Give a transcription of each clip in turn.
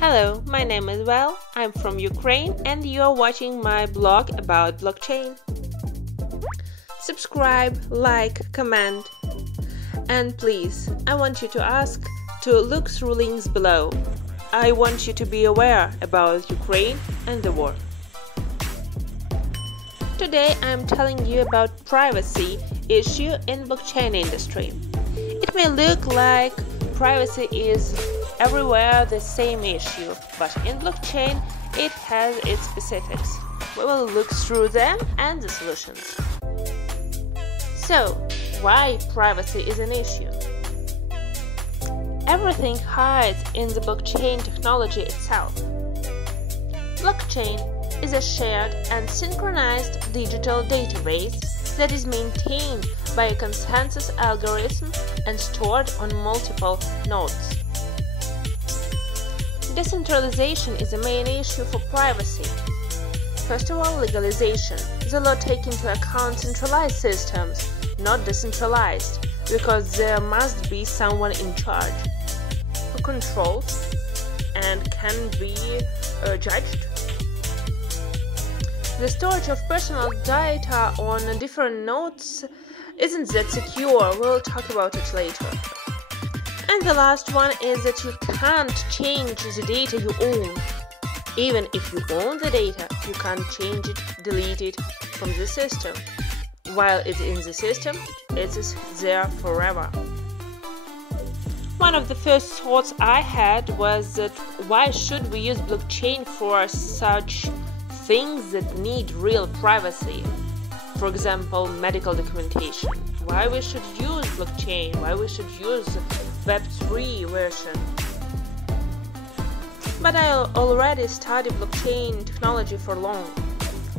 Hello, my name is Val, I'm from Ukraine and you are watching my blog about blockchain. Subscribe, like, comment, and please, I want you to look through links below. I want you to be aware about Ukraine and the war. Today I'm telling you about privacy issue in blockchain industry. It may look like privacy is everywhere the same issue, but in blockchain it has its specifics. We will look through them and the solutions. So, why privacy is an issue? Everything hides in the blockchain technology itself. Blockchain is a shared and synchronized digital database that is maintained by a consensus algorithm and stored on multiple nodes. Decentralization is a main issue for privacy. First of all, legalization. The law takes into account centralized systems, not decentralized, because there must be someone in charge who controls and can be judged. The storage of personal data on different nodes isn't that secure. We'll talk about it later. And the last one is that you can't change the data you own. Even if you own the data, you can't change it, delete it from the system. While it's in the system, it is there forever. One of the first thoughts I had was that why should we use blockchain for such things that need real privacy? For example, medical documentation. Why we should use blockchain? Why we should use Web3 version? But I already studied blockchain technology for long.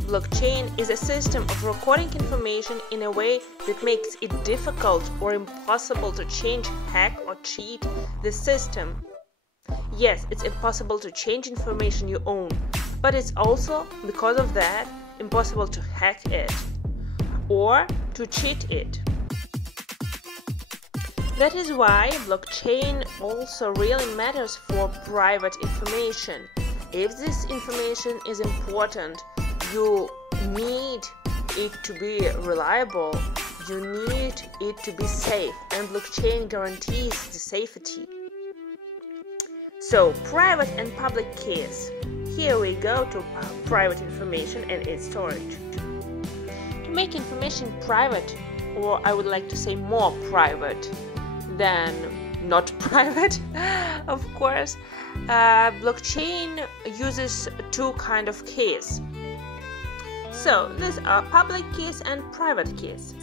Blockchain is a system of recording information in a way that makes it difficult or impossible to change, hack, or cheat the system. Yes, it's impossible to change information you own, but it's also, because of that, impossible to hack it or to cheat it. That is why blockchain also really matters for private information. If this information is important, you need it to be reliable, you need it to be safe, and blockchain guarantees the safety. So, private and public keys. Here we go to private information and its storage. To make information private, or I would like to say more private than not private, of course, blockchain uses two kinds of keys. So, these are public keys and private keys.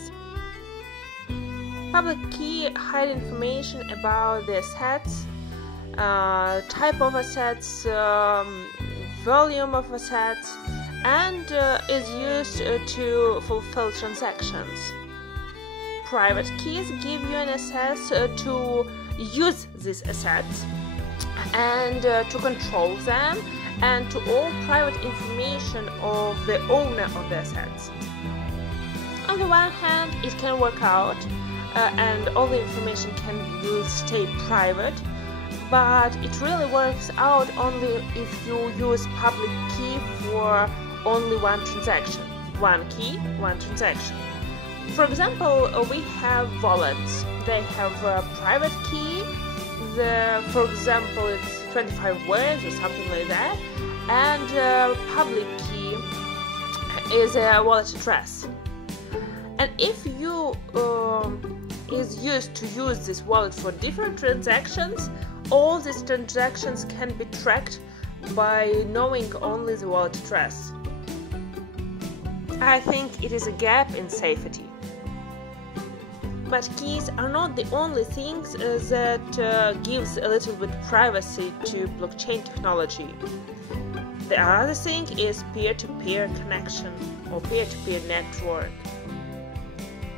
Public key hides information about the assets, type of assets, volume of assets, and is used to fulfill transactions. Private keys give you an access to use these assets and to control them and to all private information of the owner of the assets. On the one hand, it can work out and all the information will stay private, but it really works out only if you use public key for only one transaction. One key, one transaction. For example, we have wallets. They have a private key. For example, it's 25 words or something like that. And public key is a wallet address. And if you is used to use this wallet for different transactions, all these transactions can be tracked by knowing only the wallet address. I think it is a gap in safety. But keys are not the only things that gives a little bit privacy to blockchain technology. The other thing is peer-to-peer connection or peer-to-peer network.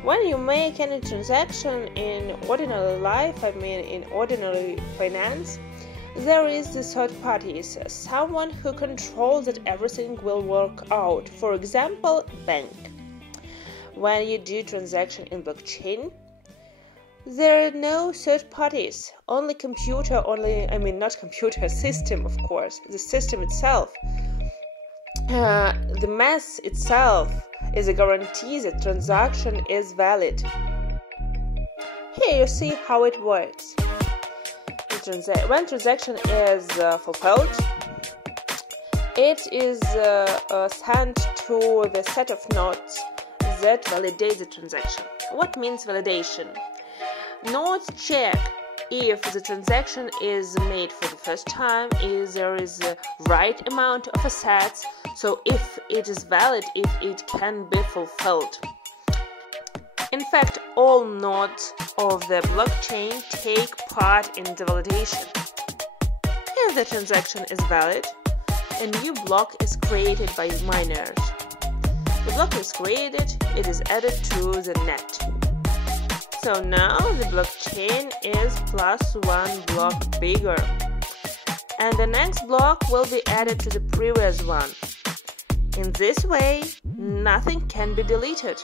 When you make any transaction in ordinary life, in ordinary finance, there is the third parties, someone who controls that everything will work out. For example, bank. When you do transaction in blockchain, There are no third parties, only not computer, system, of course, the system itself. The mass itself is a guarantee that transaction is valid. Here you see how it works. When transaction is fulfilled, it is sent to the set of nodes that validate the transaction. What means validation? Nodes check if the transaction is made for the first time, if there is the right amount of assets, so if it is valid, if it can be fulfilled. In fact, all nodes of the blockchain take part in the validation. If the transaction is valid, a new block is created by miners. The block is created, it is added to the net. So now the blockchain is +1 block bigger, and the next block will be added to the previous one. In this way, nothing can be deleted.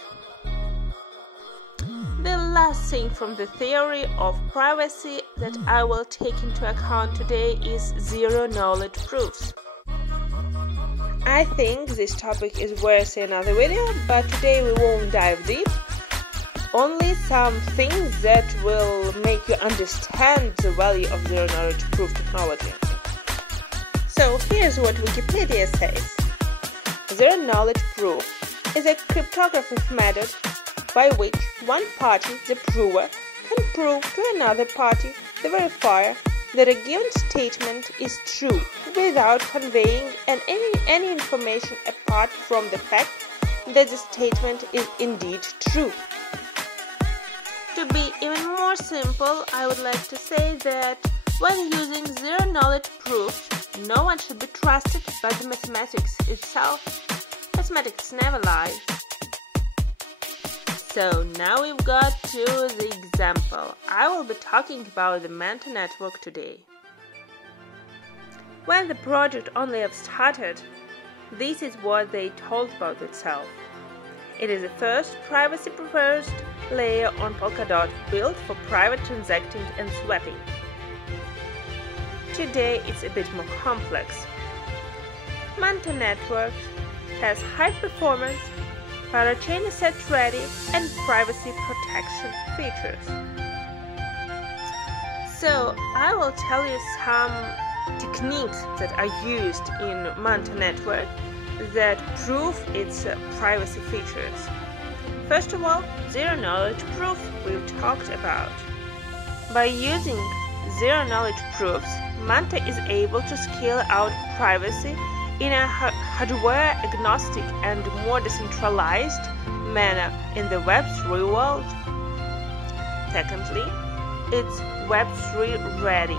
The last thing from the theory of privacy that I will take into account today is zero-knowledge proofs. I think this topic is worth another video, but today we won't dive deep. Only some things that will make you understand the value of zero-knowledge proof technology. So here's what Wikipedia says. Zero-knowledge proof is a cryptographic method by which one party, the prover, can prove to another party, the verifier, that a given statement is true without conveying any information apart from the fact that the statement is indeed true. To be even more simple, I would like to say that when using zero-knowledge proofs, no one should be trusted by the mathematics itself. Mathematics never lies. So now we've got to the example. I will be talking about the Manta Network today. When the project only have started, this is what they told about itself. It is the first privacy-first layer on Polkadot built for private transacting and swapping. Today it's a bit more complex. Manta Network has high performance, parachain asset ready, and privacy protection features. So I will tell you some techniques that are used in Manta Network that prove its privacy features. First of all, zero-knowledge proof we've talked about. By using zero-knowledge proofs, Manta is able to scale out privacy in a hardware-agnostic and more decentralized manner in the Web3 world. Secondly, it's Web3 ready.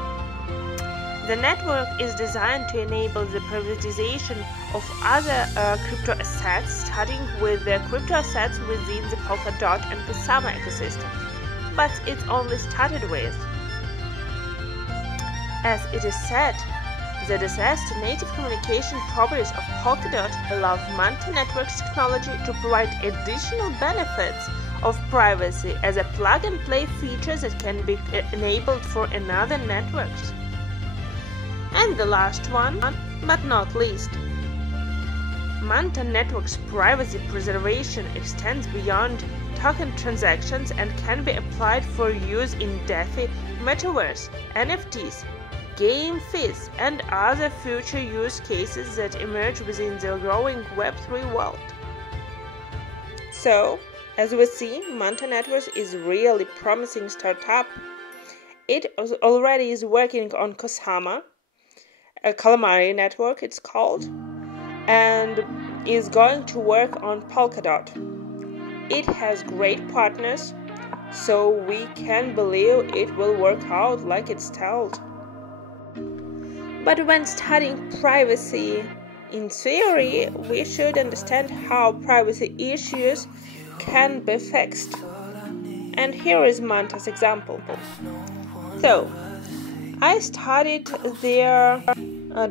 The network is designed to enable the privatization of other crypto assets, starting with the crypto assets within the Polkadot and Kusama ecosystem, but it's only started with. As it is said, the disaster native communication properties of Polkadot allow Manta Network's technology to provide additional benefits of privacy as a plug-and-play feature that can be enabled for another networks. And the last one, but not least, Manta Network's privacy preservation extends beyond token transactions and can be applied for use in DeFi, metaverse, NFTs, game fees, and other future use cases that emerge within the growing Web3 world. So, as we see, Manta Network is a really promising startup. It already is working on Kusama, a Calamari network it's called, and is going to work on Polkadot. It has great partners, so we can believe it will work out like it's told. But when studying privacy in theory, we should understand how privacy issues can be fixed. And here is Manta's example. So, I studied their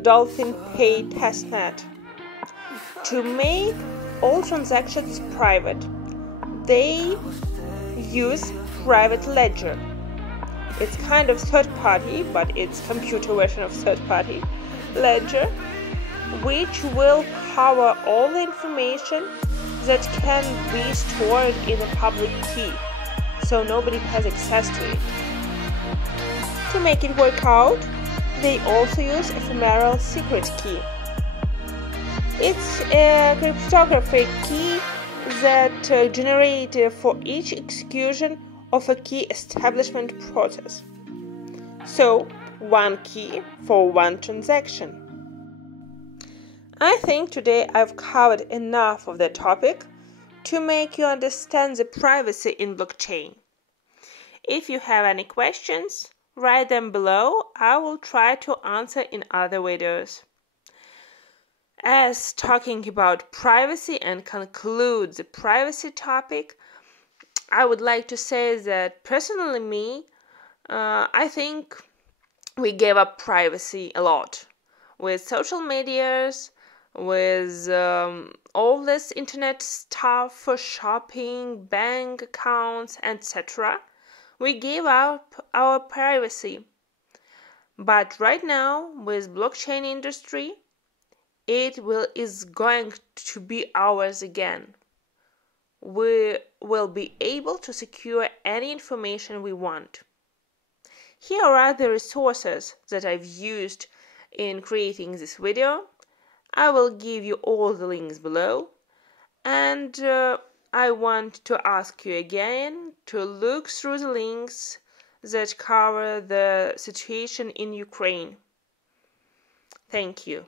Dolphin Pay testnet. To make all transactions private, they use private ledger. It's kind of third party, but it's computer version of third party ledger, which will cover all the information that can be stored in a public key, so nobody has access to it. To make it work out, they also use ephemeral secret key. It's a cryptographic key that generated for each execution of a key establishment process. So, one key for one transaction. I think today I've covered enough of the topic to make you understand the privacy in blockchain. If you have any questions, write them below. I will try to answer in other videos. As talking about privacy and conclude the privacy topic, I would like to say that personally I think we gave up privacy a lot with social medias, with all this internet stuff for shopping, bank accounts, etc. We gave up our privacy. But right now, with blockchain industry, it is going to be ours again. We will be able to secure any information we want. Here are the resources that I've used in creating this video. I will give you all the links below, and I want to ask you again to look through the links that cover the situation in Ukraine. Thank you.